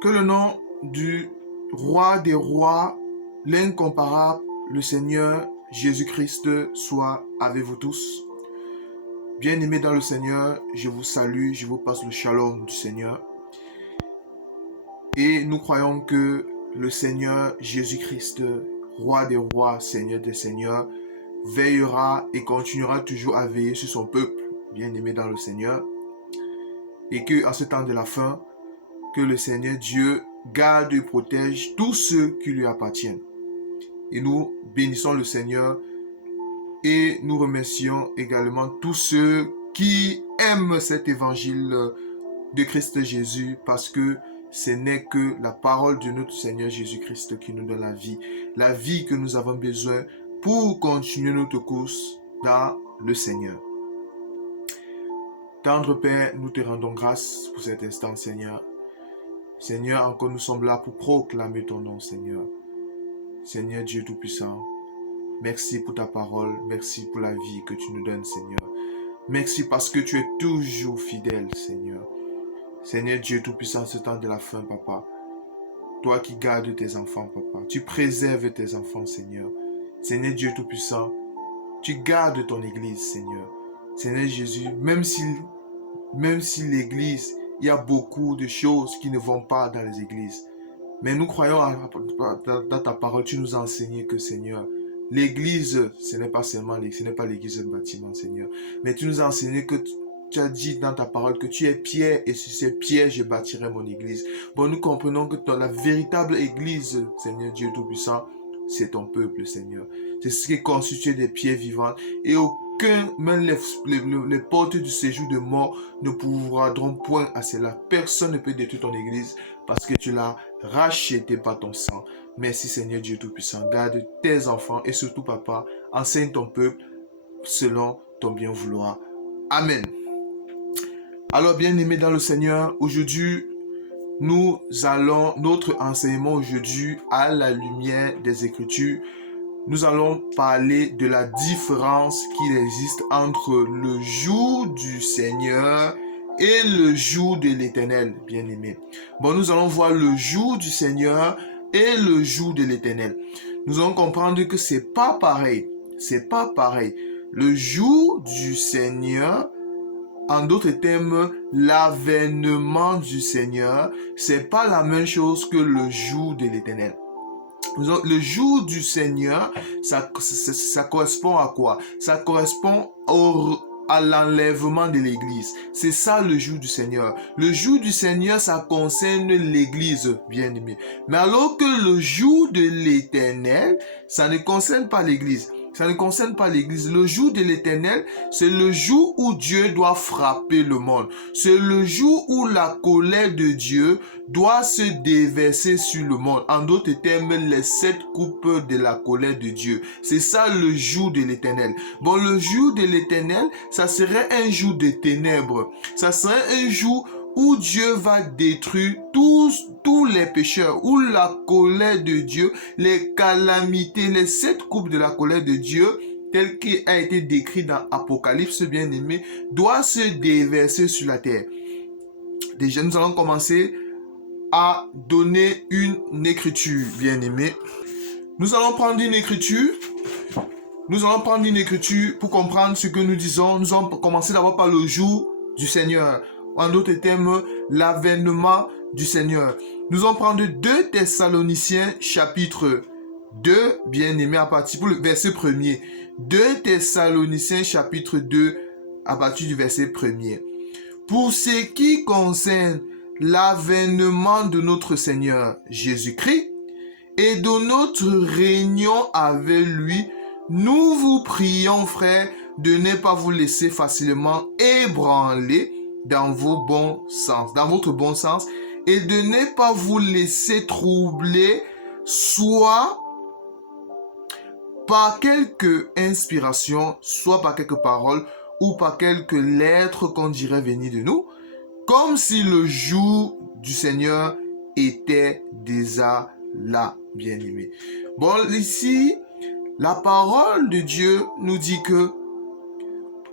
Que le nom du roi des rois, l'incomparable, le Seigneur Jésus-Christ soit avec vous tous. Bien-aimés dans le Seigneur, je vous salue, je vous passe le shalom du Seigneur. Et nous croyons que le Seigneur Jésus-Christ, roi des rois, Seigneur des seigneurs, veillera et continuera toujours à veiller sur son peuple, bien-aimé dans le Seigneur. Et que en ce temps de la fin, que le Seigneur Dieu garde et protège tous ceux qui lui appartiennent. Et nous bénissons le Seigneur et nous remercions également tous ceux qui aiment cet évangile de Christ Jésus, parce que ce n'est que la parole de notre Seigneur Jésus-Christ qui nous donne la vie que nous avons besoin pour continuer notre course dans le Seigneur. Tendre Père, nous te rendons grâce pour cet instant, Seigneur. Seigneur, encore nous sommes là pour proclamer ton nom, Seigneur. Seigneur Dieu Tout-Puissant, merci pour ta parole, merci pour la vie que tu nous donnes, Seigneur. Merci parce que tu es toujours fidèle, Seigneur. Seigneur Dieu Tout-Puissant, ce temps de la fin, Papa, toi qui gardes tes enfants, Papa, tu préserves tes enfants, Seigneur. Seigneur Dieu Tout-Puissant, tu gardes ton Église, Seigneur. Seigneur Jésus, même si l'Église, il y a beaucoup de choses qui ne vont pas dans les églises. Mais nous croyons dans ta parole, tu nous as enseigné que, Seigneur, l'Église, ce n'est pas l'Église de bâtiment, Seigneur. Mais tu nous as enseigné que tu as dit dans ta parole que tu es pierre et sur ces pierres, je bâtirai mon Église. Bon, nous comprenons que la véritable Église, Seigneur Dieu Tout-Puissant, c'est ton peuple, Seigneur. C'est ce qui est constitué des pierres vivantes et même les portes du séjour de mort ne pourront point à cela. Personne ne peut détruire ton Église parce que tu l'as racheté par ton sang. Merci Seigneur Dieu Tout-Puissant. Garde tes enfants et surtout, Papa, enseigne ton peuple selon ton bien vouloir. Amen. Alors, bien-aimés dans le Seigneur, aujourd'hui, notre enseignement aujourd'hui à la lumière des Écritures, nous allons parler de la différence qu'il existe entre le jour du Seigneur et le jour de l'Éternel, bien-aimés. Bon, nous allons voir le jour du Seigneur et le jour de l'Éternel. Nous allons comprendre que c'est pas pareil. C'est pas pareil. Le jour du Seigneur, en d'autres termes, l'avènement du Seigneur, c'est pas la même chose que le jour de l'Éternel. Le jour du Seigneur, ça correspond à quoi? Ça correspond à l'enlèvement de l'Église. C'est ça le jour du Seigneur. Le jour du Seigneur, ça concerne l'Église, bien aimé. Mais alors que le jour de l'Éternel, ça ne concerne pas l'Église. Ça ne concerne pas l'Église. Le jour de l'Éternel, c'est le jour où Dieu doit frapper le monde. C'est le jour où la colère de Dieu doit se déverser sur le monde. En d'autres termes, les 7 coupes de la colère de Dieu. C'est ça le jour de l'Éternel. Bon, le jour de l'Éternel, ça serait un jour de ténèbres. Ça serait un jour où Dieu va détruire tous les pécheurs, où la colère de Dieu, les calamités, les 7 coupes de la colère de Dieu, tel qu'il a été décrit dans Apocalypse, bien-aimé, doit se déverser sur la terre. Déjà, nous allons commencer à donner une écriture, bien-aimé. Nous allons prendre une écriture pour comprendre ce que nous disons. Nous allons commencer d'abord par le jour du Seigneur. En d'autres termes, l'avènement du Seigneur. Nous allons prendre 2 Thessaloniciens chapitre 2, bien-aimé, à partir pour le verset 1er. 2 Thessaloniciens chapitre 2, à partir du verset 1er. Pour ce qui concerne l'avènement de notre Seigneur Jésus-Christ et de notre réunion avec lui, nous vous prions, frères, de ne pas vous laisser facilement ébranler dans votre bon sens, et de ne pas vous laisser troubler, soit par quelque inspiration, soit par quelques paroles, ou par quelques lettres qu'on dirait venir de nous, comme si le jour du Seigneur était déjà là, bien-aimé. Bon, ici, la parole de Dieu nous dit que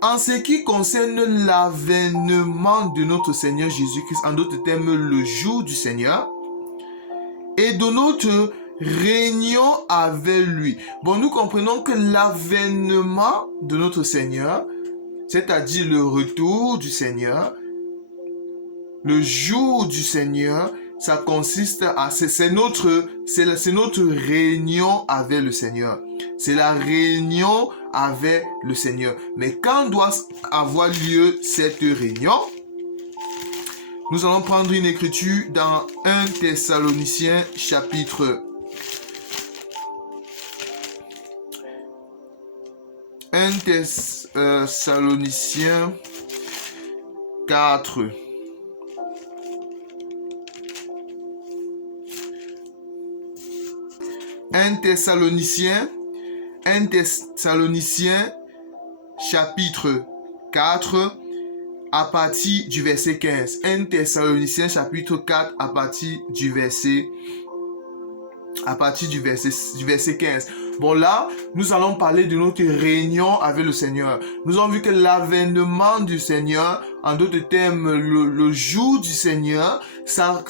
en ce qui concerne l'avènement de notre Seigneur Jésus-Christ, en d'autres termes, le jour du Seigneur, et de notre réunion avec lui. Bon, nous comprenons que l'avènement de notre Seigneur, c'est-à-dire le retour du Seigneur, le jour du Seigneur, ça consiste à, c'est notre réunion avec le Seigneur. C'est la réunion avec le Seigneur. Mais quand doit avoir lieu cette réunion? Nous allons prendre une écriture dans 1 Thessaloniciens chapitre 1 Thessaloniciens 4. 1 Thessaloniciens chapitre 4 à partir du verset 15. 1 Thessaloniciens chapitre 4 à partir du verset 15. Bon, là, nous allons parler de notre réunion avec le Seigneur. Nous avons vu que l'avènement du Seigneur, en d'autres termes, le jour du Seigneur, ça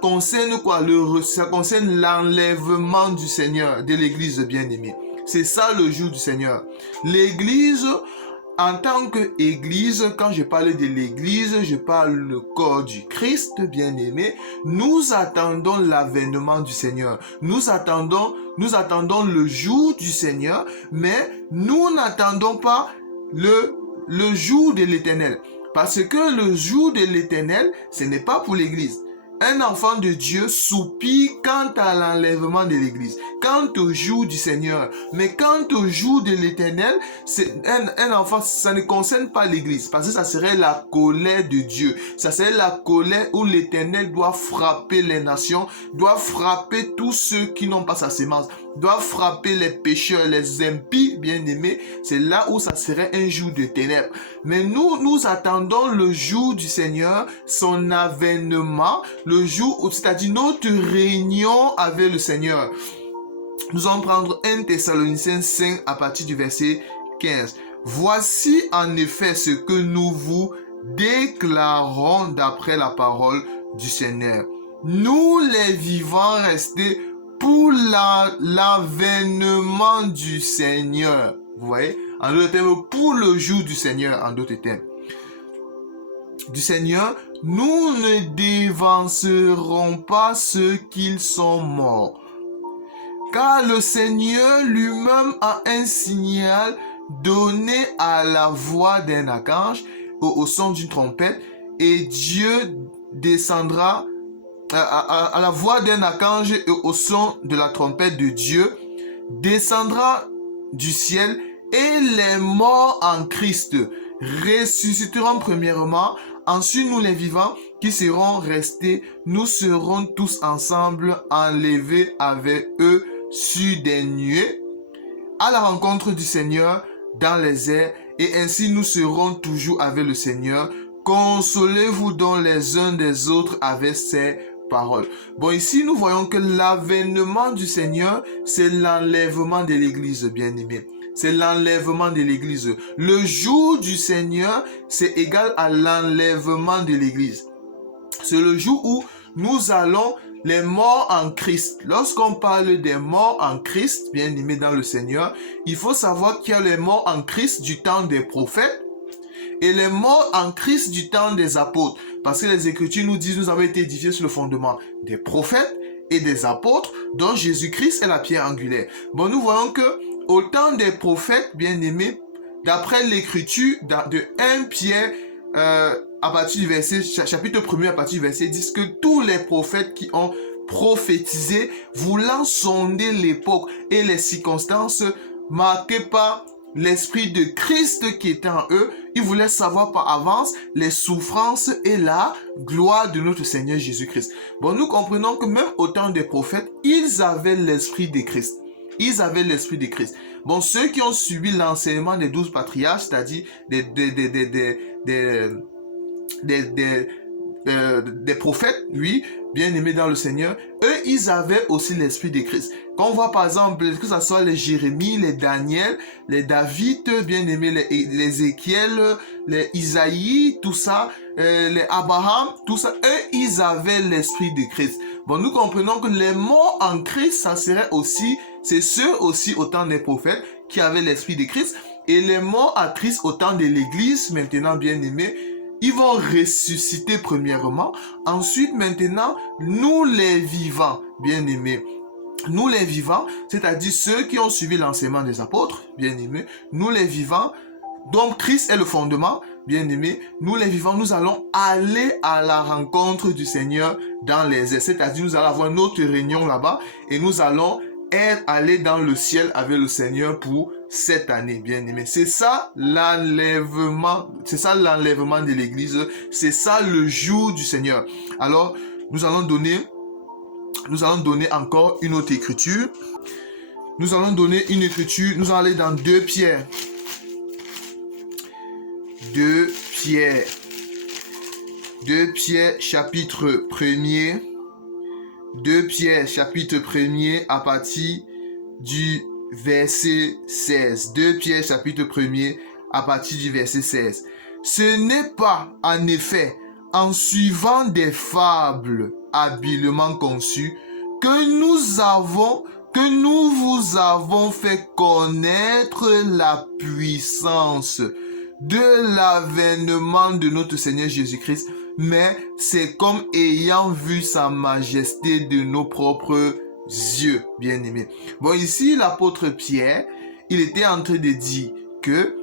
concerne quoi? Ça concerne l'enlèvement du Seigneur, de l'Église bien-aimée. C'est ça le jour du Seigneur. L'Église, en tant qu'Église, quand je parle de l'Église, je parle le corps du Christ, bien-aimé. Nous attendons l'avènement du Seigneur. Nous attendons le jour du Seigneur, mais nous n'attendons pas le jour de l'Éternel. Parce que le jour de l'Éternel, ce n'est pas pour l'Église. Un enfant de Dieu soupire quant à l'enlèvement de l'Église, quant au jour du Seigneur. Mais quant au jour de l'Éternel, c'est un enfant, ça ne concerne pas l'Église, parce que ça serait la colère de Dieu. Ça serait la colère où l'Éternel doit frapper les nations, doit frapper tous ceux qui n'ont pas sa sémence, doit frapper les pécheurs, les impies, bien-aimés. C'est là où ça serait un jour de ténèbres. Mais nous attendons le jour du Seigneur, son avènement, le jour où, c'est-à-dire notre réunion avec le Seigneur. Nous allons prendre 1 Thessaloniciens 5 à partir du verset 15. Voici en effet ce que nous vous déclarons d'après la parole du Seigneur. Nous les vivants restés pour l'avènement du Seigneur. Vous voyez? En d'autres termes, pour le jour du Seigneur, en d'autres termes. Du Seigneur, nous ne dévancerons pas ceux qui sont morts. Car le Seigneur lui-même a un signal donné à la voix d'un archange, au son d'une trompette, et Dieu descendra à la voix d'un archange et au son de la trompette de Dieu, descendra du ciel, et les morts en Christ ressusciteront premièrement. Ensuite, nous les vivants qui serons restés, nous serons tous ensemble enlevés avec eux sur des nuées à la rencontre du Seigneur dans les airs, et ainsi nous serons toujours avec le Seigneur. Consolez-vous donc les uns des autres avec ces paroles. Bon, ici nous voyons que l'avènement du Seigneur, c'est l'enlèvement de l'Église, bien-aimé. C'est l'enlèvement de l'Église. Le jour du Seigneur, c'est égal à l'enlèvement de l'Église. C'est le jour où nous allons, les morts en Christ. Lorsqu'on parle des morts en Christ, bien-aimés dans le Seigneur, il faut savoir qu'il y a les morts en Christ du temps des prophètes et les morts en Christ du temps des apôtres. Parce que les Écritures nous disent, nous avons été édifiés sur le fondement des prophètes et des apôtres, dont Jésus-Christ est la pierre angulaire. Bon, nous voyons que au temps des prophètes, bien-aimés, d'après l'Écriture de 1 Pierre, à partir du verset, chapitre 1er, à partir du verset 10, que tous les prophètes qui ont prophétisé, voulant sonder l'époque et les circonstances marquées par l'Esprit de Christ qui était en eux, ils voulaient savoir par avance les souffrances et la gloire de notre Seigneur Jésus-Christ. Bon, nous comprenons que même au temps des prophètes, ils avaient l'Esprit de Christ. Ils avaient l'Esprit de Christ. Bon, ceux qui ont suivi l'enseignement des 12 patriarches, c'est-à-dire des prophètes, oui, bien-aimés dans le Seigneur, eux, ils avaient aussi l'Esprit de Christ. Quand on voit par exemple, que ce soit les Jérémie, les Daniel, les David, bien-aimés, les Ézéchiel, les Isaïe, tout ça, les Abraham, tout ça, eux, ils avaient l'Esprit de Christ. Bon, nous comprenons que les morts en Christ, ça serait aussi, c'est ceux aussi au temps des prophètes qui avaient l'esprit de Christ. Et les morts à Christ au temps de l'Église, maintenant bien aimés, ils vont ressusciter premièrement. Ensuite, maintenant, nous les vivants, bien aimés, nous les vivants, c'est-à-dire ceux qui ont suivi l'enseignement des apôtres, bien aimés, nous les vivants, donc Christ est le fondement, bien aimés, nous les vivants, nous allons aller à la rencontre du Seigneur dans les airs, c'est-à-dire nous allons avoir notre réunion là-bas et nous allons aller dans le ciel avec le Seigneur pour cette année, bien aimé. C'est ça l'enlèvement de l'Église, c'est ça le jour du Seigneur. Alors, nous allons donner encore une autre écriture. Nous allons donner une écriture, nous allons aller dans 2 Pierre. 2 Pierre chapitre 1er. 2 Pierre chapitre 1er à partir du verset 16. 2 Pierre chapitre 1er à partir du verset 16. Ce n'est pas en effet en suivant des fables habilement conçues que nous vous avons fait connaître la puissance de l'avènement de notre Seigneur Jésus-Christ, mais c'est comme ayant vu sa majesté de nos propres yeux, bien-aimés. Bon, ici, l'apôtre Pierre, il était en train de dire que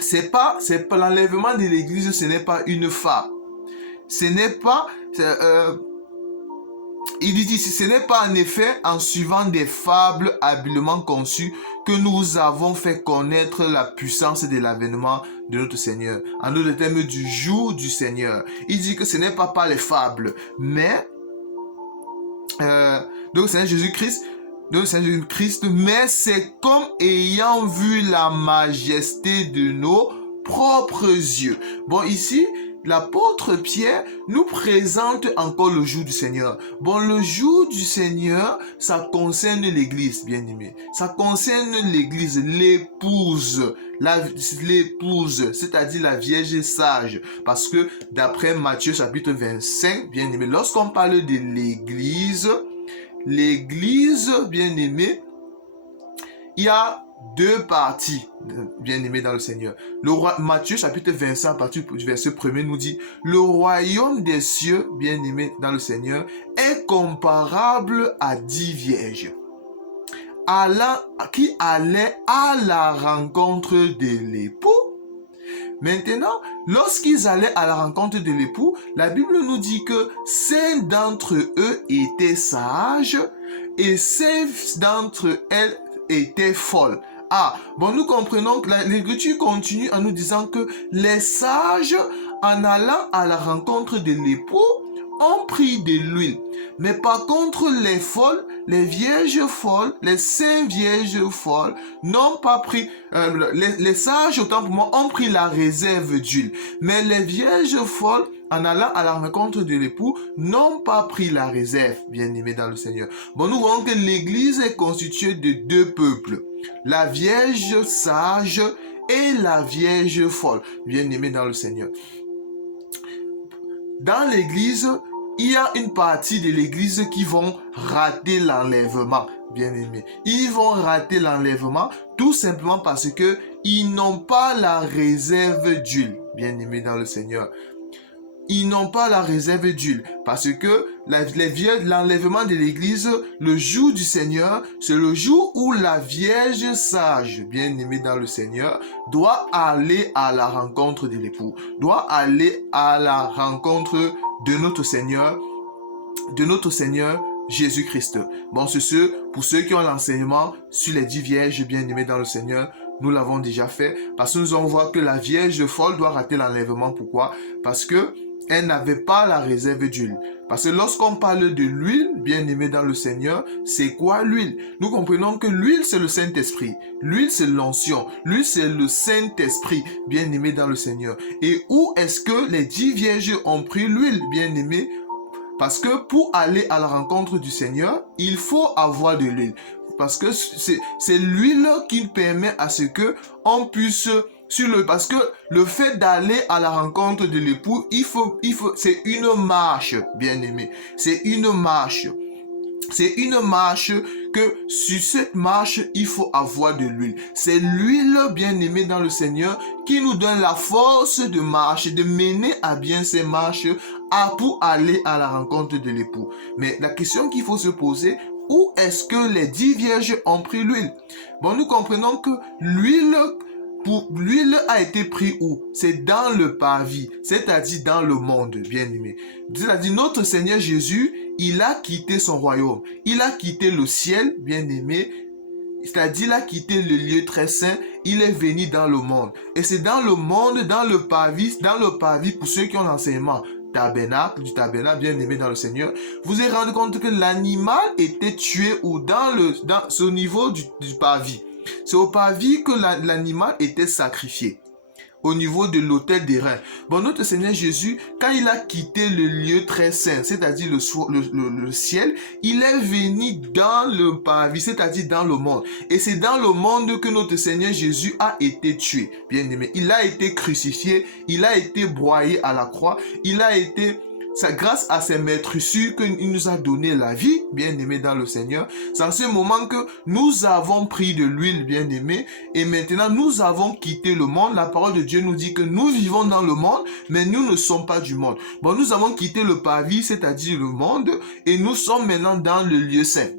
c'est pas l'enlèvement de l'Église, ce n'est pas une fable. Ce n'est pas... il dit ici, ce n'est pas en effet en suivant des fables habilement conçues que nous avons fait connaître la puissance de l'avènement de notre Seigneur. En d'autres termes, du jour du Seigneur. Il dit que ce n'est pas par les fables, mais donc Seigneur Jésus-Christ, mais c'est comme ayant vu la majesté de nos propres yeux. Bon, ici, l'apôtre Pierre nous présente encore le jour du Seigneur. Bon, le jour du Seigneur, ça concerne l'Église, bien aimé. Ça concerne l'Église, l'épouse, c'est-à-dire la Vierge sage. Parce que d'après Matthieu chapitre 25, bien aimé, lorsqu'on parle de l'Église, bien aimé, il y a 2 parties, bien aimés dans le Seigneur. Matthieu chapitre 25, à partir du verset 1er, nous dit: le royaume des cieux, bien aimés dans le Seigneur, est comparable à 10 vierges qui allaient à la rencontre de l'époux. Maintenant, lorsqu'ils allaient à la rencontre de l'époux, la Bible nous dit que 5 d'entre eux étaient sages et 5 d'entre elles étaient folles. Ah, bon, nous comprenons que l'Écriture continue en nous disant que les sages, en allant à la rencontre de l'époux, ont pris de l'huile. Mais par contre, les folles, les vierges folles, les 5 vierges folles n'ont pas pris, les sages, autant pour moi, ont pris la réserve d'huile. Mais les vierges folles, en allant à la rencontre de l'époux, n'ont pas pris la réserve, bien aimés dans le Seigneur. Bon, nous voyons que l'Église est constituée de 2 peuples. La Vierge sage et la Vierge folle, bien aimés dans le Seigneur. Dans l'Église, il y a une partie de l'Église qui vont rater l'enlèvement, bien aimés. Ils vont rater l'enlèvement tout simplement parce que ils n'ont pas la réserve d'huile, bien aimés dans le Seigneur. Ils n'ont pas la réserve d'huile parce que l'enlèvement de l'Église, le jour du Seigneur, c'est le jour où la Vierge sage, bien aimée dans le Seigneur, doit aller à la rencontre de l'époux, doit aller à la rencontre de notre Seigneur Jésus-Christ. Bon, pour ceux qui ont l'enseignement sur les 10 vierges bien aimées dans le Seigneur, nous l'avons déjà fait parce que nous allons voir que la Vierge folle doit rater l'enlèvement. Pourquoi? Parce que elle n'avait pas la réserve d'huile. Parce que lorsqu'on parle de l'huile, bien aimée dans le Seigneur, c'est quoi l'huile? Nous comprenons que l'huile, c'est le Saint-Esprit. L'huile, c'est l'onction. L'huile, c'est le Saint-Esprit, bien aimé dans le Seigneur. Et où est-ce que les 10 vierges ont pris l'huile, bien aimée? Parce que pour aller à la rencontre du Seigneur, il faut avoir de l'huile. Parce que c'est l'huile qui permet à ce que on puisse parce que le fait d'aller à la rencontre de l'époux, c'est une marche, bien aimé. C'est une marche. C'est une marche que sur cette marche, il faut avoir de l'huile. C'est l'huile, bien aimé dans le Seigneur, qui nous donne la force de marcher, de mener à bien ces marches pour aller à la rencontre de l'époux. Mais la question qu'il faut se poser, où est-ce que les 10 vierges ont pris l'huile? Bon, nous comprenons que l'huile a été prise où? C'est dans le parvis, c'est-à-dire dans le monde, bien aimé. C'est-à-dire notre Seigneur Jésus, il a quitté son royaume. Il a quitté le ciel, bien aimé. C'est-à-dire il a quitté le lieu très saint. Il est venu dans le monde. Et c'est dans le monde, dans le parvis, pour ceux qui ont l'enseignement du tabernacle, bien aimé dans le Seigneur, vous vous rendez compte que l'animal était tué ou dans ce niveau du parvis. C'est au parvis que l'animal était sacrifié, au niveau de l'autel des reins. Bon, notre Seigneur Jésus, quand il a quitté le lieu très saint, c'est-à-dire le ciel, il est venu dans le parvis, c'est-à-dire dans le monde. Et c'est dans le monde que notre Seigneur Jésus a été tué. Bien aimé, il a été crucifié, il a été broyé à la croix, c'est grâce à ses maîtrissures qu'il nous a donné la vie, bien aimé dans le Seigneur. C'est en ce moment que nous avons pris de l'huile, bien aimé, et maintenant nous avons quitté le monde. La parole de Dieu nous dit que nous vivons dans le monde, mais nous ne sommes pas du monde. Bon, nous avons quitté le parvis, c'est-à-dire le monde, et nous sommes maintenant dans le lieu saint.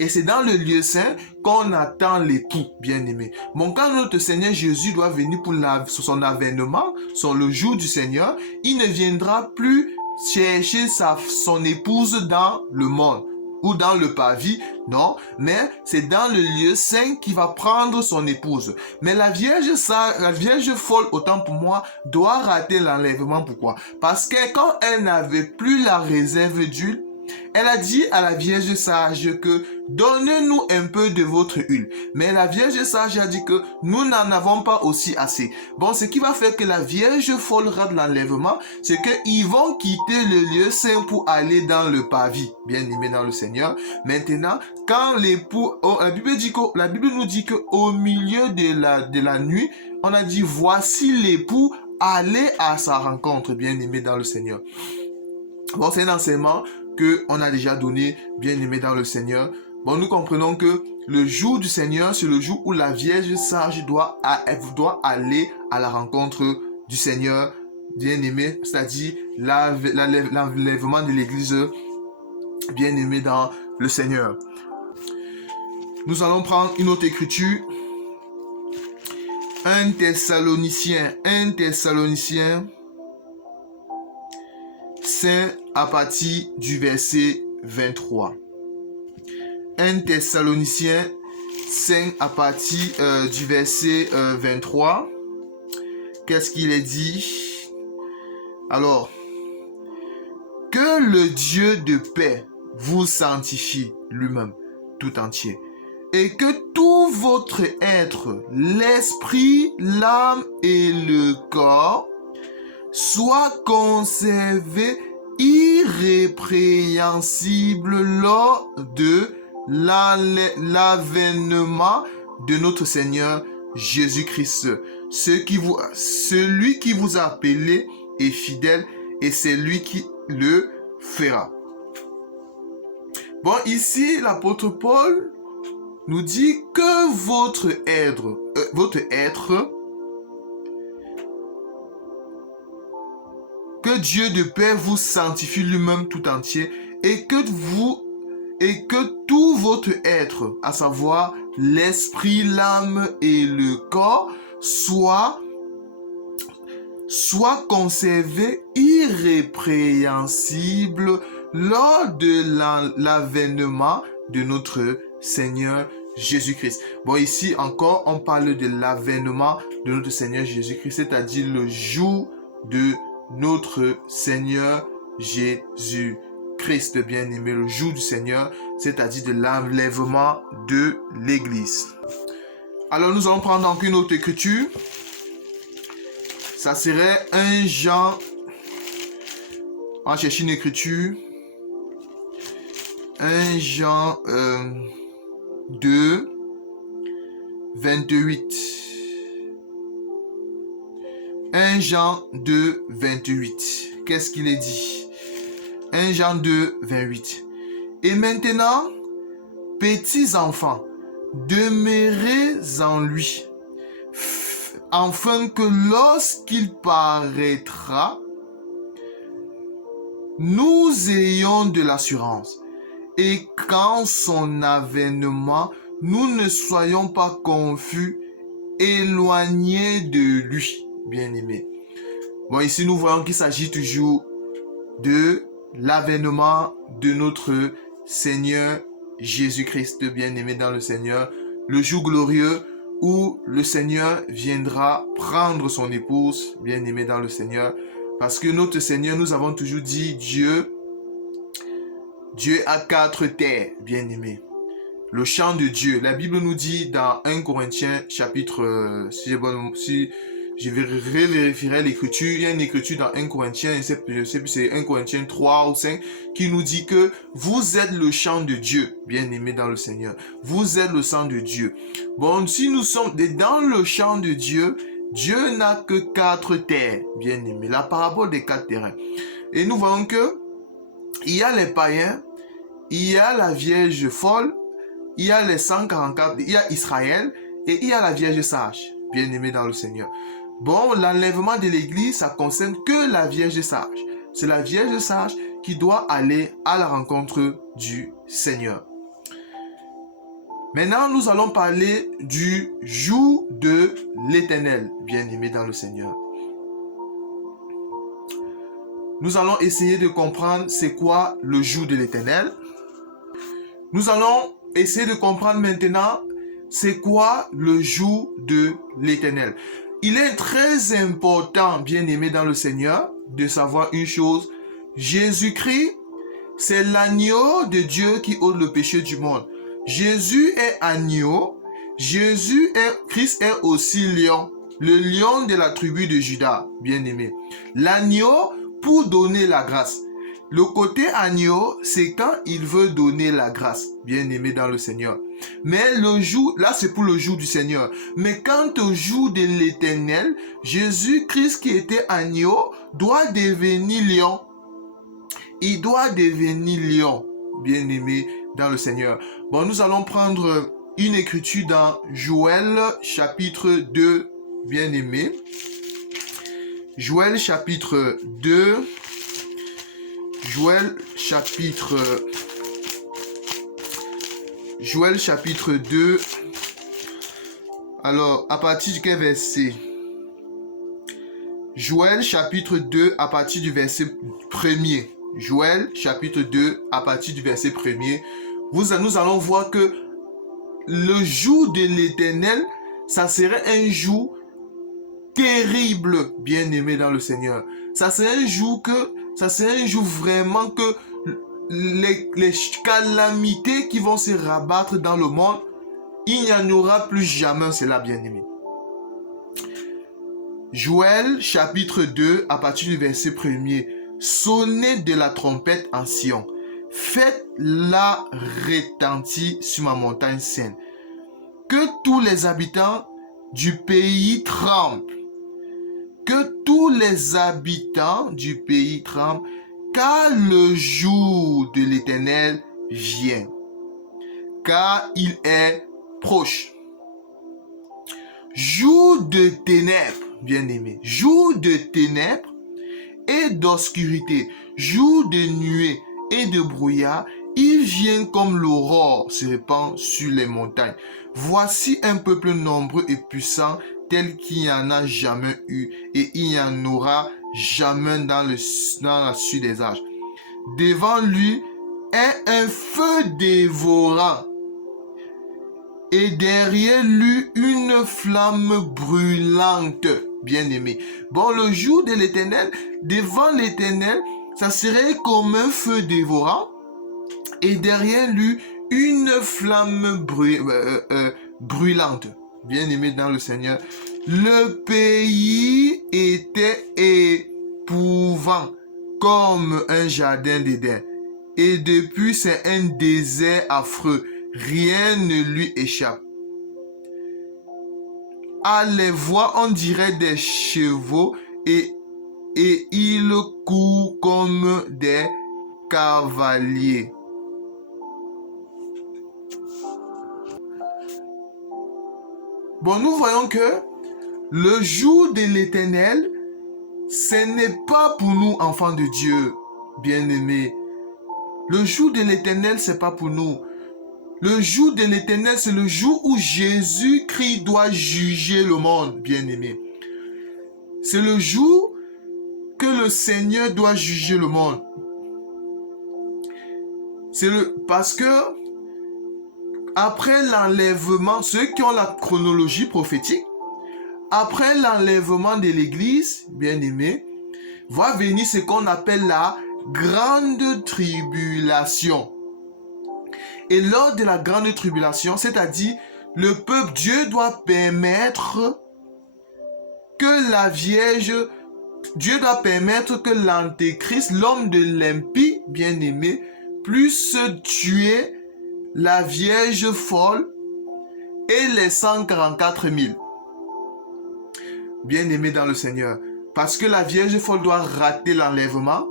Et c'est dans le lieu saint qu'on attend l'époux, bien aimé. Bon, quand notre Seigneur Jésus doit venir pour son avènement, sur le jour du Seigneur, il ne viendra plus chercher son épouse dans le monde ou dans le parvis, non, mais c'est dans le lieu saint qu'il va prendre son épouse. Mais la vierge folle, autant pour moi, doit rater l'enlèvement. Pourquoi? Parce que quand elle n'avait plus la réserve d'huile, elle a dit à la Vierge sage que donnez-nous un peu de votre huile. Mais la Vierge sage a dit que nous n'en avons pas aussi assez. Bon, ce qui va faire que la Vierge folle rate l'enlèvement, c'est qu'ils vont quitter le lieu saint pour aller dans le parvis, bien aimé dans le Seigneur. Maintenant, quand l'époux, la Bible nous dit qu'au milieu de la nuit, on a dit voici l'époux, allez à sa rencontre, bien aimé dans le Seigneur. Bon, c'est un enseignement qu'on a déjà donné, bien aimé dans le Seigneur. Bon, nous comprenons que le jour du Seigneur, c'est le jour où la Vierge sage doit aller à la rencontre du Seigneur, bien aimé, c'est-à-dire l'enlèvement de l'Église, bien aimé dans le Seigneur. Nous allons prendre une autre écriture. 1 Thessaloniciens 5 à partir du verset 23. 1 Thessaloniciens 5 à partir du verset 23. Qu'est-ce qu'il est dit? Alors, que le Dieu de paix vous sanctifie lui-même tout entier, et que tout votre être, l'esprit, l'âme et le corps, soit conservé irrépréhensible lors de l'avènement de notre Seigneur Jésus-Christ. Celui qui vous a appelé est fidèle et c'est lui qui le fera. Bon, ici, l'apôtre Paul nous dit que votre être, que Dieu de paix vous sanctifie lui-même tout entier et que tout votre être, à savoir l'esprit, l'âme et le corps, soit conservé irrépréhensible lors de l'avènement de notre Seigneur Jésus-Christ. Bon, ici encore, on parle de l'avènement de notre Seigneur Jésus-Christ, c'est-à-dire le jour de notre Seigneur Jésus-Christ, bien-aimé, le jour du Seigneur, c'est-à-dire de l'enlèvement de l'Église. Alors, nous allons prendre donc une autre écriture. Ça serait 1 Jean. On va chercher une écriture. 1 Jean 2, 28. 1 Jean 2, 28. Qu'est-ce qu'il est dit? 1 Jean 2, 28. Et maintenant, petits enfants, demeurez en lui, afin que lorsqu'il paraîtra, nous ayons de l'assurance. Et quand son avènement, nous ne soyons pas confus, éloignés de lui, bien-aimé. Bon, ici, nous voyons qu'il s'agit toujours de l'avènement de notre Seigneur Jésus-Christ, bien-aimé dans le Seigneur, le jour glorieux où le Seigneur viendra prendre son épouse, bien-aimé dans le Seigneur. Parce que notre Seigneur, nous avons toujours dit, Dieu a 4 terres, bien-aimé. Le chant de Dieu. La Bible nous dit dans 1 Corinthiens chapitre, si je vérifierai l'écriture, il y a une écriture dans 1 Corinthiens, je ne sais plus c'est 1 Corinthiens 3 ou 5, qui nous dit que vous êtes le chant de Dieu, bien-aimé dans le Seigneur. Vous êtes le sang de Dieu. Bon, si nous sommes dans le chant de Dieu, Dieu n'a que 4 terres, bien-aimé. La parabole des 4 terrains. Et nous voyons que il y a les païens, il y a la Vierge folle, il y a les 144, il y a Israël et il y a la Vierge sage, bien-aimée dans le Seigneur. Bon, l'enlèvement de l'église, ça concerne que la Vierge sage. C'est la Vierge sage qui doit aller à la rencontre du Seigneur. Maintenant, nous allons parler du jour de l'Éternel, bien-aimé dans le Seigneur. Nous allons essayer de comprendre c'est quoi le jour de l'Éternel. Nous allons essayer de comprendre maintenant c'est quoi le jour de l'Éternel. Il est très important, bien-aimé dans le Seigneur, de savoir une chose. Jésus-Christ, c'est l'agneau de Dieu qui ôte le péché du monde. Jésus est agneau. Christ est aussi lion. Le lion de la tribu de Juda, bien-aimé. L'agneau pour donner la grâce. Le côté agneau, c'est quand il veut donner la grâce, bien-aimé dans le Seigneur. Mais le jour, là c'est pour le jour du Seigneur. Mais quant au jour de l'Éternel, Jésus-Christ qui était agneau doit devenir lion. Il doit devenir lion, bien-aimé dans le Seigneur. Bon, nous allons prendre une écriture dans Joël chapitre 2, bien-aimé. Joël chapitre 2. Joël chapitre 2. Alors, à partir du quel verset? Joël chapitre 2 à partir du verset 1er. Joël chapitre 2 à partir du verset 1er. Nous allons voir que le jour de l'Éternel, ça serait un jour terrible, bien-aimé dans le Seigneur. Ça serait un jour vraiment que les calamités qui vont se rabattre dans le monde, il n'y en aura plus jamais cela, bien-aimé. Joël chapitre 2 à partir du verset 1er. Sonnez de la trompette en Sion. Faites-la retentir sur ma montagne sainte. Que tous les habitants du pays tremblent. Que tous les habitants du pays tremblent, car le jour de l'Éternel vient, car il est proche. Jour de ténèbres, bien-aimés, jour de ténèbres et d'obscurité, jour de nuée et de brouillard, il vient comme l'aurore se répand sur les montagnes. Voici un peuple nombreux et puissant, tel qu'il n'y en a jamais eu, et il n'y en aura jamais dans la suite des âges. Devant lui est un feu dévorant, et derrière lui une flamme brûlante, bien-aimé. Bon, le jour de l'Éternel, devant l'Éternel, ça serait comme un feu dévorant, et derrière lui une flamme brûlante. Bien-aimé dans le Seigneur, le pays était épouvant comme un jardin d'Éden, et depuis c'est un désert affreux, rien ne lui échappe. a les voix, on dirait des chevaux, et ils courent comme des cavaliers. Bon, nous voyons que le jour de l'Éternel, ce n'est pas pour nous, enfants de Dieu, bien-aimés. Le jour de l'Éternel, c'est pas pour nous. Le jour de l'Éternel, c'est le jour où Jésus-Christ doit juger le monde, bien-aimés. C'est le jour que le Seigneur doit juger le monde. Parce que après l'enlèvement, ceux qui ont la chronologie prophétique, après l'enlèvement de l'Église, bien-aimés, va venir ce qu'on appelle la grande tribulation. Et lors de la grande tribulation, c'est-à-dire le peuple, Dieu doit permettre que la Vierge, Dieu doit permettre que l'Antéchrist, l'homme de l'impie, bien-aimé, puisse tuer la Vierge folle et les 144 000. Bien-aimés dans le Seigneur. Parce que la Vierge folle doit rater l'enlèvement,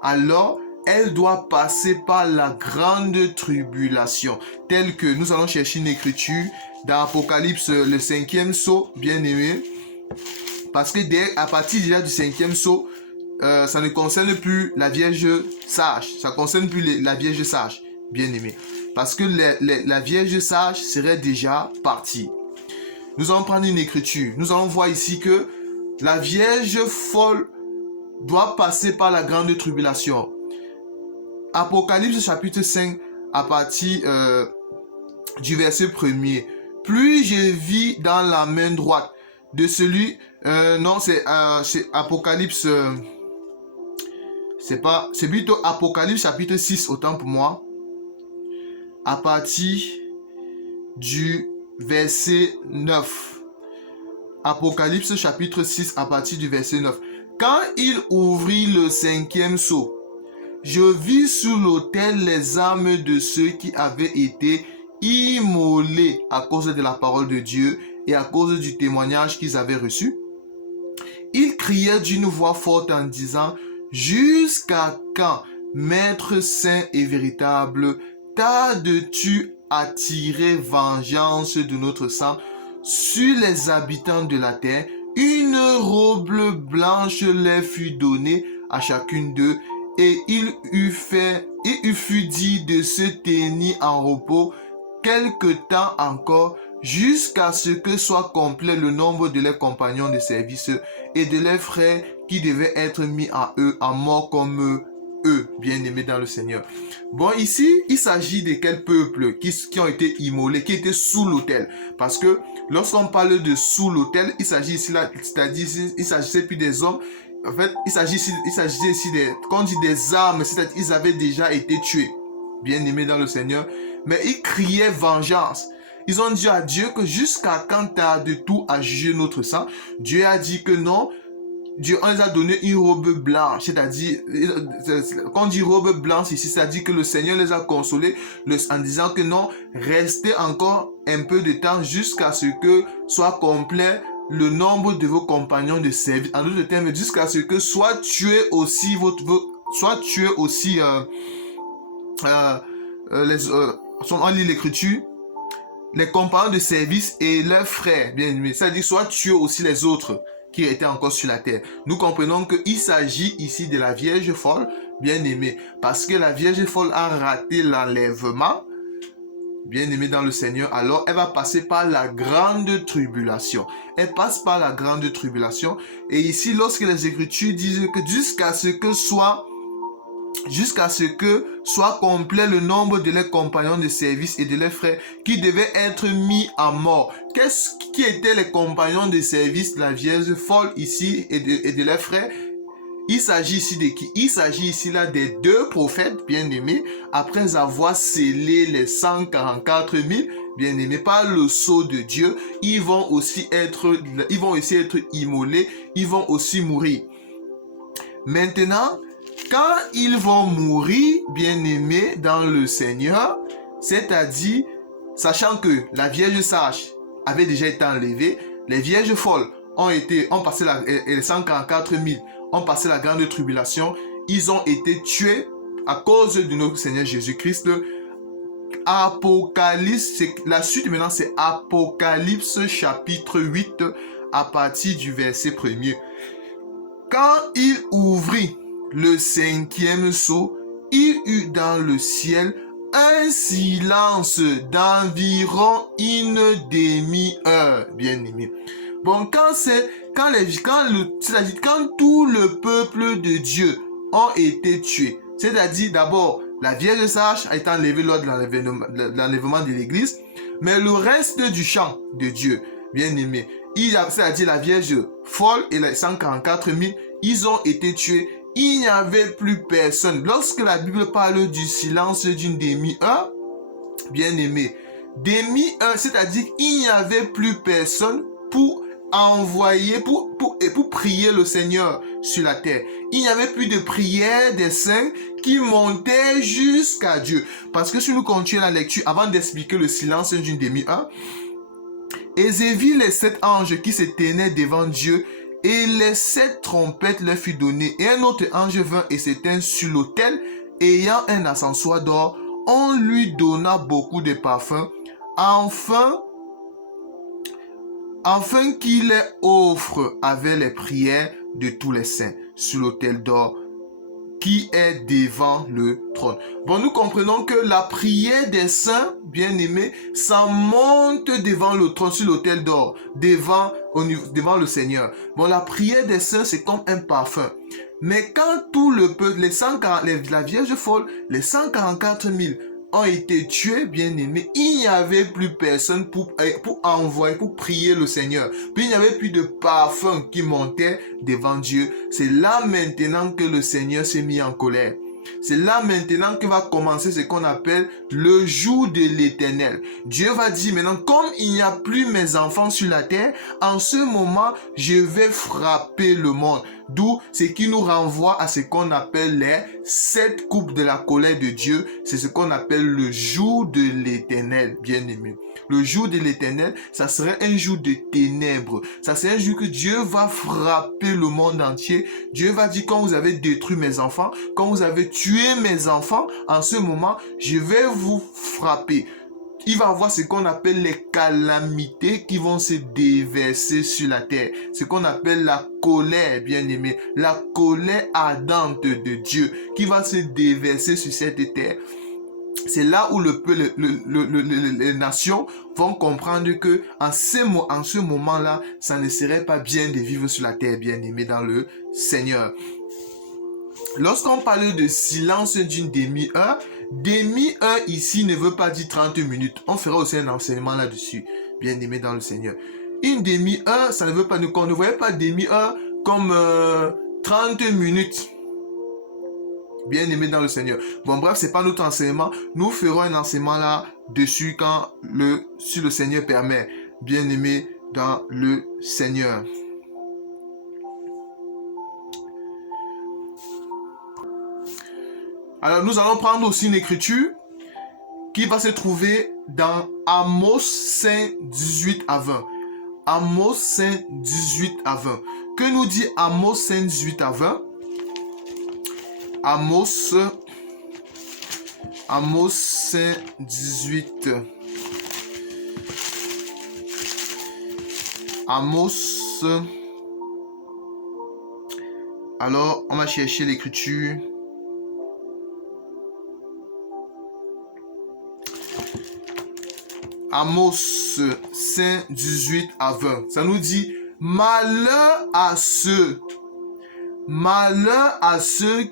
alors elle doit passer par la grande tribulation. Telle que nous allons chercher une écriture dans Apocalypse, le 5e sceau, bien-aimé. Parce que à partir déjà du 5e sceau, ça ne concerne plus la Vierge sage. Ça ne concerne plus la Vierge sage, bien-aimé. Parce que la Vierge sage serait déjà partie. Nous allons prendre une écriture. Nous allons voir ici que la Vierge folle doit passer par la grande tribulation. Apocalypse chapitre 5 à partir du verset 1er. Plus je vis dans la main droite de celui... non, c'est Apocalypse... c'est plutôt Apocalypse chapitre 6, autant pour moi. À partir du verset 9. Apocalypse chapitre 6 à partir du verset 9. Quand il ouvrit le 5e sceau, je vis sous l'autel les âmes de ceux qui avaient été immolés à cause de la parole de Dieu et à cause du témoignage qu'ils avaient reçu. Ils criaient d'une voix forte en disant: jusqu'à quand, Maître saint et véritable, tardes-tu à tirer vengeance de notre sang sur les habitants de la terre? Une robe blanche leur fut donnée à chacune d'eux, et il fut dit de se tenir en repos quelque temps encore, jusqu'à ce que soit complet le nombre de leurs compagnons de service et de leurs frères qui devaient être mis en mort comme eux, bien-aimés dans le Seigneur. Bon, ici, il s'agit de quel peuple qui ont été immolés, qui étaient sous l'autel. Parce que lorsqu'on parle de sous l'autel, il s'agit ici là, c'est-à-dire il s'agissait plus des hommes. En fait, il s'agissait ici quand on dit des âmes, c'est-à-dire ils avaient déjà été tués, bien-aimés dans le Seigneur. Mais ils criaient vengeance. Ils ont dit à Dieu que jusqu'à quand t'as de tout à juger notre sang? Dieu a dit que non. Dieu on les a donné une robe blanche, c'est-à-dire, quand on dit robe blanche ici, c'est-à-dire que le Seigneur les a consolés en disant que non, restez encore un peu de temps jusqu'à ce que soit complet le nombre de vos compagnons de service. En d'autres termes, jusqu'à ce que soit tué aussi on lit l'écriture, les compagnons de service et leurs frères, bien aimés, c'est-à-dire soit tuer aussi les autres qui étaient encore sur la terre. Nous comprenons qu'il s'agit ici de la Vierge folle, bien aimée, parce que la Vierge folle a raté l'enlèvement, bien aimée dans le Seigneur, alors elle va passer par la grande tribulation. Elle passe par la grande tribulation, et ici, lorsque les Écritures disent que jusqu'à ce que soit complet le nombre de leurs compagnons de service et de leurs frères qui devaient être mis à mort. Qui étaient les compagnons de service de la Vierge folle ici et de leurs frères? Il s'agit ici de qui? Il s'agit ici là des deux prophètes bien-aimés, après avoir scellé les 144 000 bien-aimés par le sceau de Dieu. Ils vont aussi être immolés, ils vont aussi mourir. Maintenant, quand ils vont mourir, bien-aimés dans le Seigneur, c'est-à-dire, sachant que la Vierge sage avait déjà été enlevée, les vierges folles ont passé les 144 000 ont passé la grande tribulation. Ils ont été tués à cause de notre Seigneur Jésus-Christ. Apocalypse, la suite maintenant c'est Apocalypse chapitre 8 à partir du verset 1er. Quand il ouvrit le 5e sceau, il eut dans le ciel un silence d'environ une demi-heure, bien aimé. Bon, quand tout le peuple de Dieu ont été tués, c'est-à-dire d'abord la Vierge sage a été enlevée lors de l'enlèvement de l'église, mais le reste du champ de Dieu, bien aimé, c'est-à-dire la Vierge folle et les 144 000, ils ont été tués. Il n'y avait plus personne. Lorsque la Bible parle du silence d'une demi-heure, bien aimé, demi-heure, c'est-à-dire qu'il n'y avait plus personne pour envoyer, pour prier le Seigneur sur la terre. Il n'y avait plus de prière des saints qui montaient jusqu'à Dieu. Parce que si nous continuons la lecture, avant d'expliquer le silence d'une demi-heure, Ézévit les 7 anges qui se tenaient devant Dieu, et les 7 trompettes leur furent données. Et un autre ange vint et s'éteint sur l'autel, ayant un encensoir d'or. On lui donna beaucoup de parfums, afin qu'il les offre avec les prières de tous les saints sur l'autel d'or qui est devant le trône. Bon, nous comprenons que la prière des saints, bien aimés, ça monte devant le trône, sur l'autel d'or, devant le Seigneur. Bon, la prière des saints, c'est comme un parfum. Mais quand tout le peuple, la Vierge folle, les 144 000 ont été tués, bien aimés, il n'y avait plus personne pour envoyer, pour prier le Seigneur. Puis il n'y avait plus de parfum qui montait devant Dieu. C'est là maintenant que le Seigneur s'est mis en colère. C'est là maintenant que va commencer ce qu'on appelle le jour de l'Éternel. Dieu va dire maintenant, comme il n'y a plus mes enfants sur la terre, en ce moment, je vais frapper le monde. D'où ce qui nous renvoie à ce qu'on appelle les 7 coupes de la colère de Dieu. C'est ce qu'on appelle le jour de l'Éternel, bien aimé. Le jour de l'Éternel, ça serait un jour de ténèbres. Ça serait un jour que Dieu va frapper le monde entier. Dieu va dire, quand vous avez détruit mes enfants, quand vous avez tué mes enfants, en ce moment, je vais vous frapper. Il va y avoir ce qu'on appelle les calamités qui vont se déverser sur la terre. Ce qu'on appelle la colère, bien aimé. La colère ardente de Dieu qui va se déverser sur cette terre. C'est là où les nations vont comprendre que en ce moment-là, ça ne serait pas bien de vivre sur la terre, bien aimé dans le Seigneur. Lorsqu'on parle de silence d'une demi-heure, demi-heure ici ne veut pas dire 30 minutes. On fera aussi un enseignement là-dessus, bien aimé dans le Seigneur. Une demi-heure, ça ne veut pas, qu'on ne voyait pas demi-heure comme 30 minutes. Bien aimé dans le Seigneur. Bon, bref, c'est pas notre enseignement. Nous ferons un enseignement là-dessus si le Seigneur permet. Bien aimé dans le Seigneur. Alors, nous allons prendre aussi une écriture qui va se trouver dans Amos 5, 18 à 20. Amos 5, 18 à 20. Que nous dit Amos 5, 18 à 20? Amos 5, 18. Amos. Alors, on va chercher l'écriture. Amos 5, 18 à 20. Ça nous dit, malheur à ceux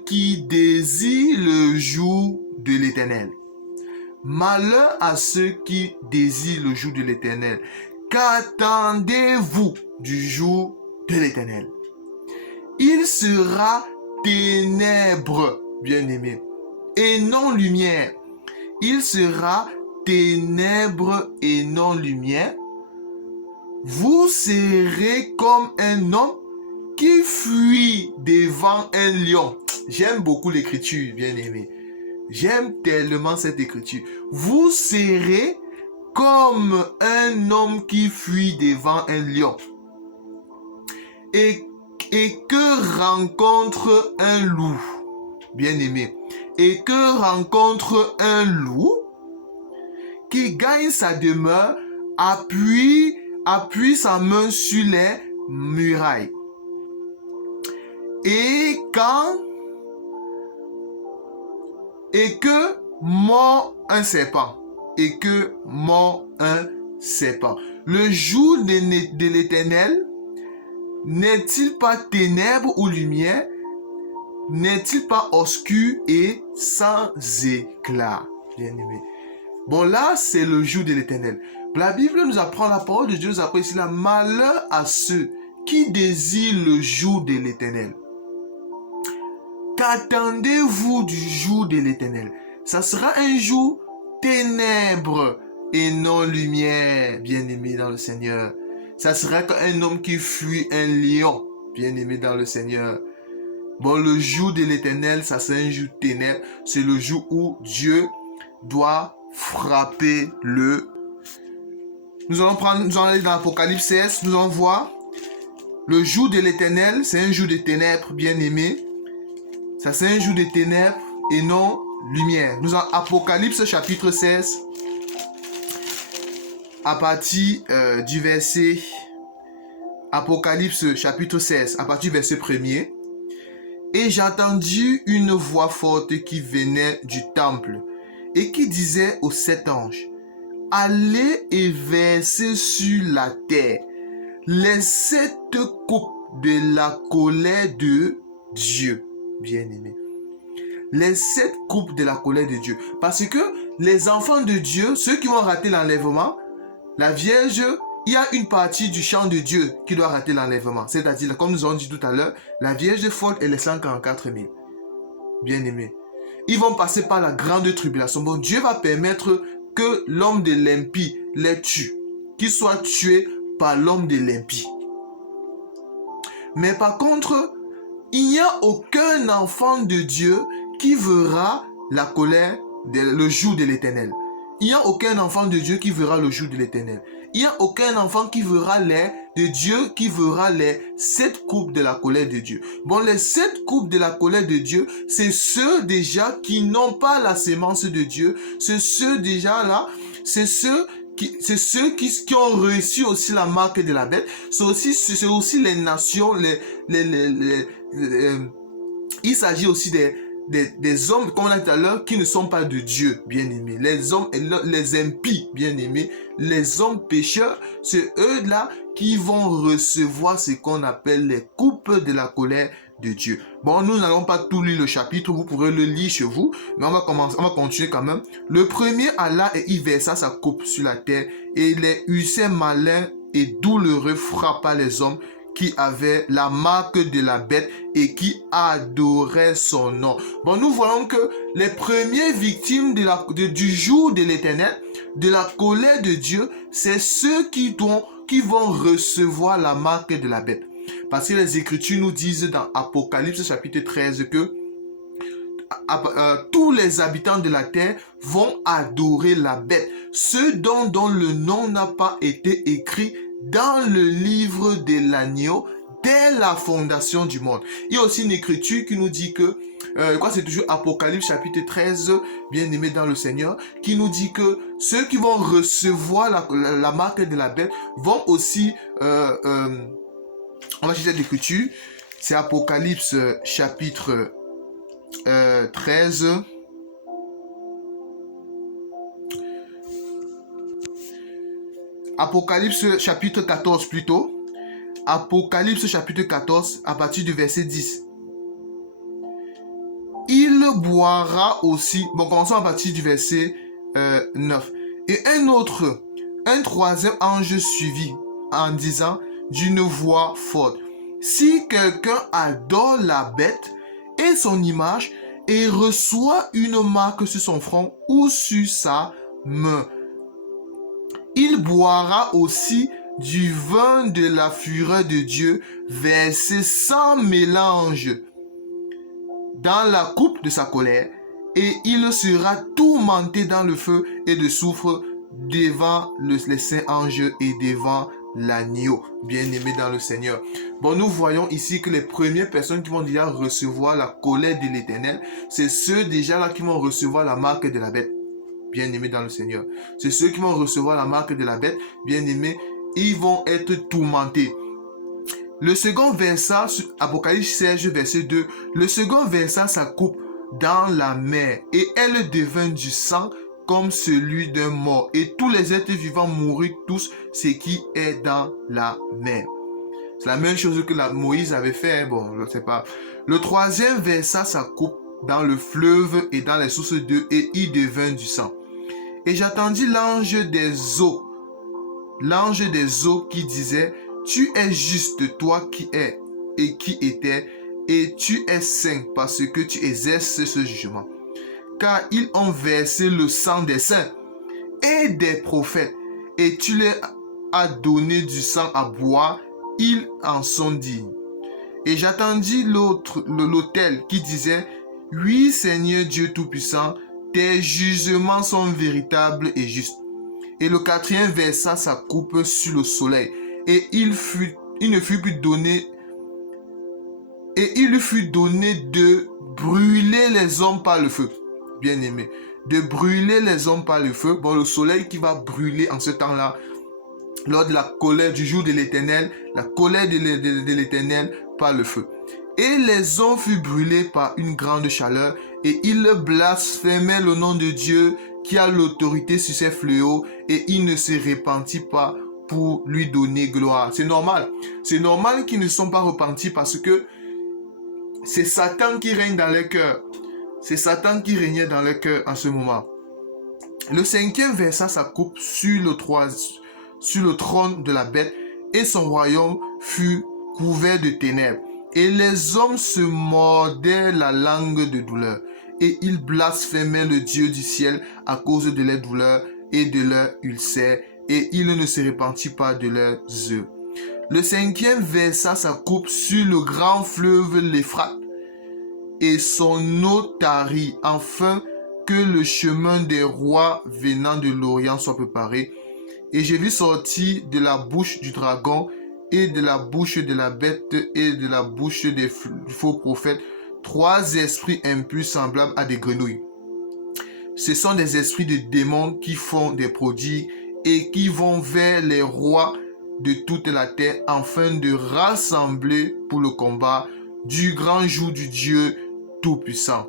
qui désirent le jour de l'Éternel. Malheur à ceux qui désirent le jour de l'Éternel. Qu'attendez-vous du jour de l'Éternel? Il sera ténèbres, bien-aimés, et non lumière. Il sera ténèbres et non lumière. Vous serez comme un homme qui fuit devant un lion. J'aime beaucoup l'écriture, bien aimé. J'aime tellement cette écriture. Vous serez comme un homme qui fuit devant un lion et que rencontre un loup, bien-aimé, et que rencontre un loup qui gagne sa demeure, appuie sa main sur les murailles. Et que mord un serpent. Et que mord un serpent. Le jour de l'Éternel n'est-il pas ténèbres ou lumière? N'est-il pas obscur et sans éclat? Bien-aimé. Bon, là, c'est le jour de l'Éternel. La Bible nous apprend, la parole de Dieu nous apprend ici, la malheur à ceux qui désirent le jour de l'Éternel. Qu'attendez-vous du jour de l'Éternel? Ça sera un jour ténèbres et non lumière, bien-aimé dans le Seigneur. Ça sera qu'un homme qui fuit un lion, bien-aimé dans le Seigneur. Bon, le jour de l'Éternel, ça c'est un jour ténèbres. C'est le jour où Dieu doit frapper le... Nous allons aller dans l'Apocalypse 16, nous allons voir. Le jour de l'Éternel, c'est un jour de ténèbres, bien-aimé. Ça c'est un jour de ténèbres et non lumière. Nous avons Apocalypse chapitre 16, à partir du verset... Apocalypse chapitre 16, à partir du verset 1er. Et j'ai entendu une voix forte qui venait du temple et qui disait aux 7 anges, allez et versez sur la terre les 7 coupes de la colère de Dieu, bien-aimé. Les 7 coupes de la colère de Dieu. Parce que les enfants de Dieu, ceux qui vont rater l'enlèvement, la Vierge, il y a une partie du champ de Dieu qui doit rater l'enlèvement. C'est-à-dire, comme nous avons dit tout à l'heure, la Vierge folle et les 144 000. Bien-aimés. Ils vont passer par la grande tribulation. Bon, Dieu va permettre que l'homme de l'impie les tue. Qu'il soit tué par l'homme de l'impie. Mais par contre, il n'y a aucun enfant de Dieu qui verra la colère, le jour de l'Éternel. Il n'y a aucun enfant de Dieu qui verra le jour de l'Éternel. Il n'y a aucun enfant qui verra qui verra les 7 coupes de la colère de Dieu. Bon, les 7 coupes de la colère de Dieu, c'est ceux déjà qui n'ont pas la sémence de Dieu. C'est ceux déjà là, c'est ceux qui ont reçu aussi la marque de la bête. C'est aussi les nations, il s'agit aussi des hommes, comme on a dit tout à l'heure, qui ne sont pas de Dieu, bien-aimés. Les hommes, les impies, bien-aimés. Les hommes pécheurs, c'est eux-là qui vont recevoir ce qu'on appelle les coupes de la colère de Dieu. Bon, nous n'allons pas tout lire le chapitre, vous pourrez le lire chez vous, mais on va continuer quand même. Le premier alla et y versa sa coupe sur la terre, et les huissiers malins et douloureux frappa les hommes qui avaient la marque de la bête et qui adoraient son nom. Bon, nous voyons que les premières victimes du jour de l'Éternel, de la colère de Dieu, c'est ceux qui vont recevoir la marque de la bête. Parce que les Écritures nous disent dans Apocalypse chapitre 13 que tous les habitants de la terre vont adorer la bête, ceux dont le nom n'a pas été écrit dans le livre de l'agneau dès la fondation du monde. Il y a aussi une écriture qui nous dit que, c'est toujours Apocalypse chapitre 13, bien-aimé dans le Seigneur, qui nous dit que ceux qui vont recevoir la marque de la bête vont aussi, on va chercher l'écriture, c'est Apocalypse chapitre 13, Apocalypse chapitre 14 plutôt. Apocalypse chapitre 14 à partir du verset 10. Il boira aussi... Bon, commençons à partir du verset 9. Et un troisième ange suivit en disant d'une voix forte, si quelqu'un adore la bête et son image et reçoit une marque sur son front ou sur sa main, il boira aussi du vin de la fureur de Dieu versé sans mélange dans la coupe de sa colère, et il sera tourmenté dans le feu et de soufre devant les saints anges et devant l'agneau, bien-aimé dans le Seigneur. Bon, nous voyons ici que les premières personnes qui vont déjà recevoir la colère de l'Éternel, c'est ceux déjà là qui vont recevoir la marque de la bête, bien-aimé dans le Seigneur. C'est ceux qui vont recevoir la marque de la bête, bien-aimé, ils vont être tourmentés. Le second verset, Apocalypse 16, verset 2, le second verset, ça coupe dans la mer et elle devint du sang comme celui d'un mort. Et tous les êtres vivants moururent tous ce qui est dans la mer. C'est la même chose que Moïse avait fait. Bon, je ne sais pas. Le troisième verset, ça coupe dans le fleuve et dans les sources d'eau et il devint du sang. Et j'attendis l'ange des eaux qui disait, tu es juste, toi qui es et qui étais, et tu es saint parce que tu exerces ce jugement. Car ils ont versé le sang des saints et des prophètes, et tu leur as donné du sang à boire, ils en sont dignes. Et j'attendis l'autel qui disait, oui Seigneur Dieu Tout-Puissant, tes jugements sont véritables et justes. Et le quatrième verset, ça coupe sur le soleil. Et il ne fut plus donné de brûler les hommes par le feu. Bien aimé. De brûler les hommes par le feu. Bon, le soleil qui va brûler en ce temps-là, lors de la colère du jour de l'Éternel, la colère de l'Éternel par le feu. Et les hommes furent brûlés par une grande chaleur, et ils blasphémaient le nom de Dieu qui a l'autorité sur ces fléaux, et il ne se repentit pas pour lui donner gloire. C'est normal. C'est normal qu'ils ne sont pas repentis parce que c'est Satan qui règne dans leur cœur. C'est Satan qui régnait dans leur cœur en ce moment. Le cinquième verset, ça coupe sur le trône de la bête, et son royaume fut couvert de ténèbres. Et les hommes se mordaient la langue de douleur, et ils blasphémaient le Dieu du ciel à cause de leurs douleurs et de leurs ulcères, et ils ne se repentirent pas de leurs œuvres. Le cinquième verset, ça coupe sur le grand fleuve l'Euphrate, et son eau tarit, afin que le chemin des rois venant de l'Orient soit préparé. Et j'ai vu sortir de la bouche du dragon et de la bouche de la bête et de la bouche des faux prophètes 3 esprits impurs semblables à des grenouilles. Ce sont des esprits de démons qui font des prodiges et qui vont vers les rois de toute la terre afin de rassembler pour le combat du grand jour du Dieu Tout-Puissant.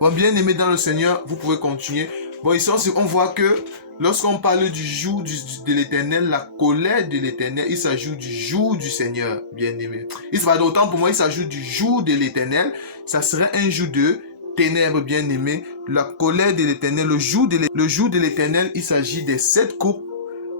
Bon, bien aimé dans le Seigneur, vous pouvez continuer. Bon, ici, on voit que lorsqu'on parle du jour de l'Éternel, la colère de l'Éternel, il s'ajoute du jour du Seigneur, bien aimé. Il se va d'autant pour moi, il s'ajoute du jour de l'Éternel. Ça serait un jour de ténèbres, bien aimé. La colère de l'Éternel, le jour de l'Éternel, il s'agit des 7 coupes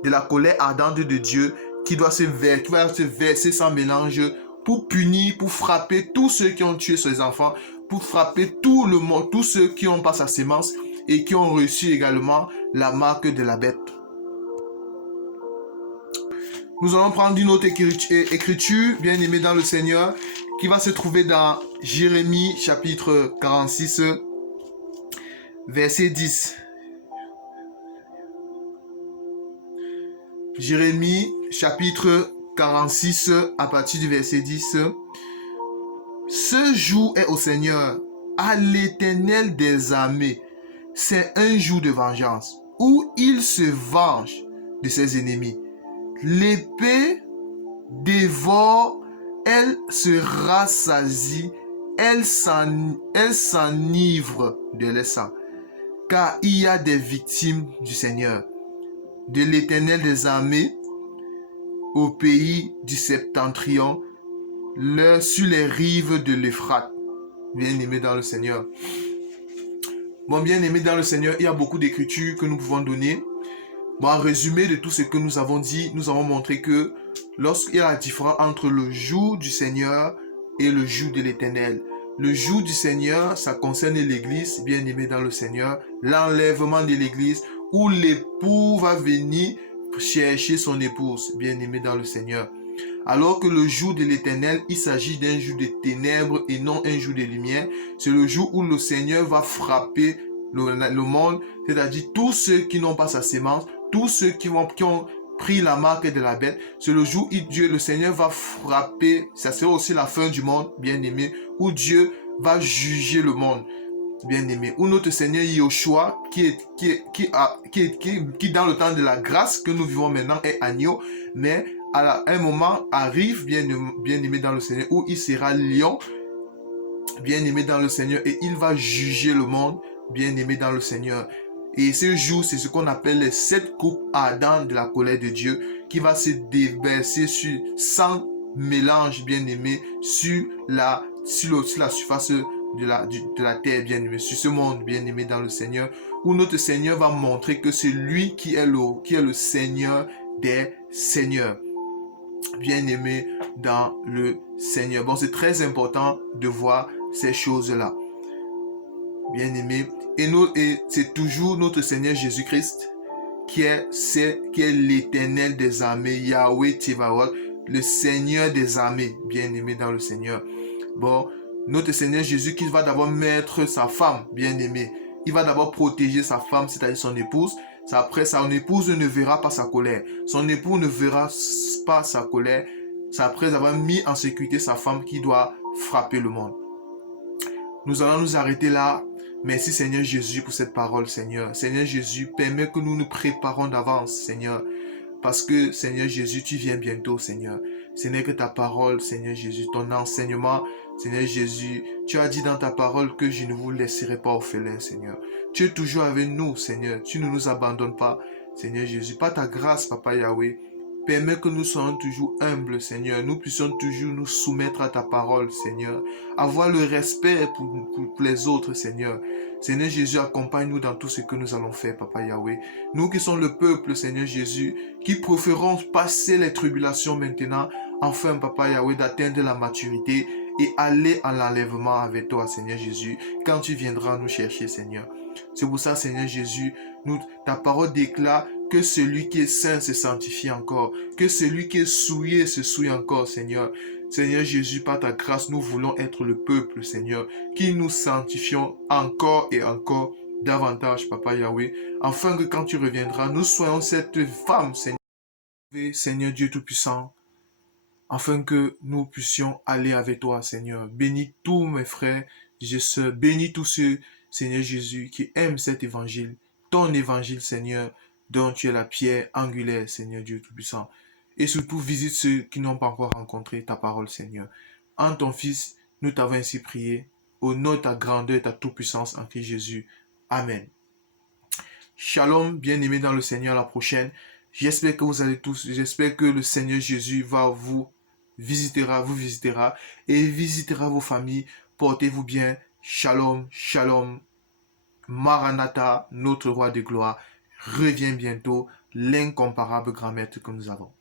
de la colère ardente de Dieu qui va se verser sans mélange pour punir, pour frapper tous ceux qui ont tué ses enfants, pour frapper tout le monde, tous ceux qui n'ont pas sa sémence et qui ont reçu également la marque de la bête. Nous allons prendre une autre écriture, bien aimée dans le Seigneur, qui va se trouver dans Jérémie chapitre 46, verset 10. Jérémie chapitre 46 à partir du verset 10. Ce jour est au Seigneur, à l'Éternel des armées. C'est un jour de vengeance où il se venge de ses ennemis. L'épée dévore, elle se rassasie, elle s'enivre de leur sang. Car il y a des victimes du Seigneur, de l'Éternel des armées, au pays du septentrion, sur les rives de l'Euphrate. Bien-aimés dans le Seigneur. Bon, bien-aimés dans le Seigneur, il y a beaucoup d'écritures que nous pouvons donner. Bon, en résumé de tout ce que nous avons dit, nous avons montré que lorsqu'il y a la différence entre le jour du Seigneur et le jour de l'Éternel. Le jour du Seigneur, ça concerne l'Église, bien-aimée dans le Seigneur, l'enlèvement de l'Église, où l'époux va venir chercher son épouse, bien-aimée dans le Seigneur. Alors que le jour de l'Éternel, il s'agit d'un jour de ténèbres et non un jour de lumière. C'est le jour où le Seigneur va frapper le monde, c'est-à-dire tous ceux qui n'ont pas sa sémence, tous ceux qui ont pris la marque de la bête. C'est le jour où Dieu, le Seigneur, va frapper. Ça sera aussi la fin du monde, bien-aimé, où Dieu va juger le monde, bien-aimé. Où notre Seigneur Yahushua, qui dans le temps de la grâce que nous vivons maintenant, est agneau, mais un moment arrive, bien-aimé dans le Seigneur, où il sera lion, bien-aimé dans le Seigneur, et il va juger le monde, bien-aimé dans le Seigneur. Et ce jour, c'est ce qu'on appelle les 7 coupes ardentes de la colère de Dieu qui va se déverser sans mélange, bien-aimé, sur la surface de la terre, bien-aimé, sur ce monde, bien-aimé dans le Seigneur, où notre Seigneur va montrer que c'est lui qui est le Seigneur des Seigneurs, bien-aimé dans le Seigneur. Bon, c'est très important de voir ces choses-là, bien-aimé. Et c'est toujours notre Seigneur Jésus-Christ qui est l'Éternel des armées, Yahweh Tsevaot, le Seigneur des armées, bien-aimé dans le Seigneur. Bon, notre Seigneur Jésus qui va d'abord mettre sa femme, bien-aimé. Il va d'abord protéger sa femme, c'est-à-dire son épouse. Après, son épouse ne verra pas sa colère. Son époux ne verra pas sa colère. C'est après avoir mis en sécurité sa femme qui doit frapper le monde. Nous allons nous arrêter là. Merci Seigneur Jésus pour cette parole, Seigneur. Seigneur Jésus, permets que nous nous préparons d'avance, Seigneur. Parce que, Seigneur Jésus, tu viens bientôt, Seigneur. Ce n'est que ta parole, Seigneur Jésus, ton enseignement, Seigneur Jésus. Tu as dit dans ta parole que je ne vous laisserai pas orphelins, Seigneur. Tu es toujours avec nous, Seigneur. Tu ne nous abandonnes pas, Seigneur Jésus. Par ta grâce, Papa Yahweh, permets que nous soyons toujours humbles, Seigneur. Nous puissions toujours nous soumettre à ta parole, Seigneur. Avoir le respect pour les autres, Seigneur. Seigneur Jésus, accompagne-nous dans tout ce que nous allons faire, Papa Yahweh. Nous qui sommes le peuple, Seigneur Jésus, qui préférons passer les tribulations maintenant, enfin, Papa Yahweh, d'atteindre la maturité et aller en l'enlèvement avec toi, Seigneur Jésus, quand tu viendras nous chercher, Seigneur. C'est pour ça, Seigneur Jésus, ta parole déclare que celui qui est saint se sanctifie encore, que celui qui est souillé se souille encore, Seigneur. Seigneur Jésus, par ta grâce, nous voulons être le peuple, Seigneur, qui nous sanctifions encore et encore davantage, Papa Yahweh, afin que quand tu reviendras, nous soyons cette femme, Seigneur, Seigneur Dieu Tout-Puissant, afin que nous puissions aller avec toi, Seigneur. Bénis tous mes frères et sœurs, bénis tous ceux, Seigneur Jésus, qui aiment cet évangile, ton évangile, Seigneur, dont tu es la pierre angulaire, Seigneur Dieu Tout-Puissant. Et surtout, visite ceux qui n'ont pas encore rencontré ta parole, Seigneur. En ton Fils, nous t'avons ainsi prié, au nom de ta grandeur et ta toute-puissance en Christ Jésus. Amen. Shalom, bien-aimés dans le Seigneur, à la prochaine. J'espère que vous allez tous, j'espère que le Seigneur Jésus vous visitera et visitera vos familles. Portez-vous bien. Shalom, shalom. Maranatha, notre roi de gloire, revient bientôt, l'incomparable grand maître que nous avons.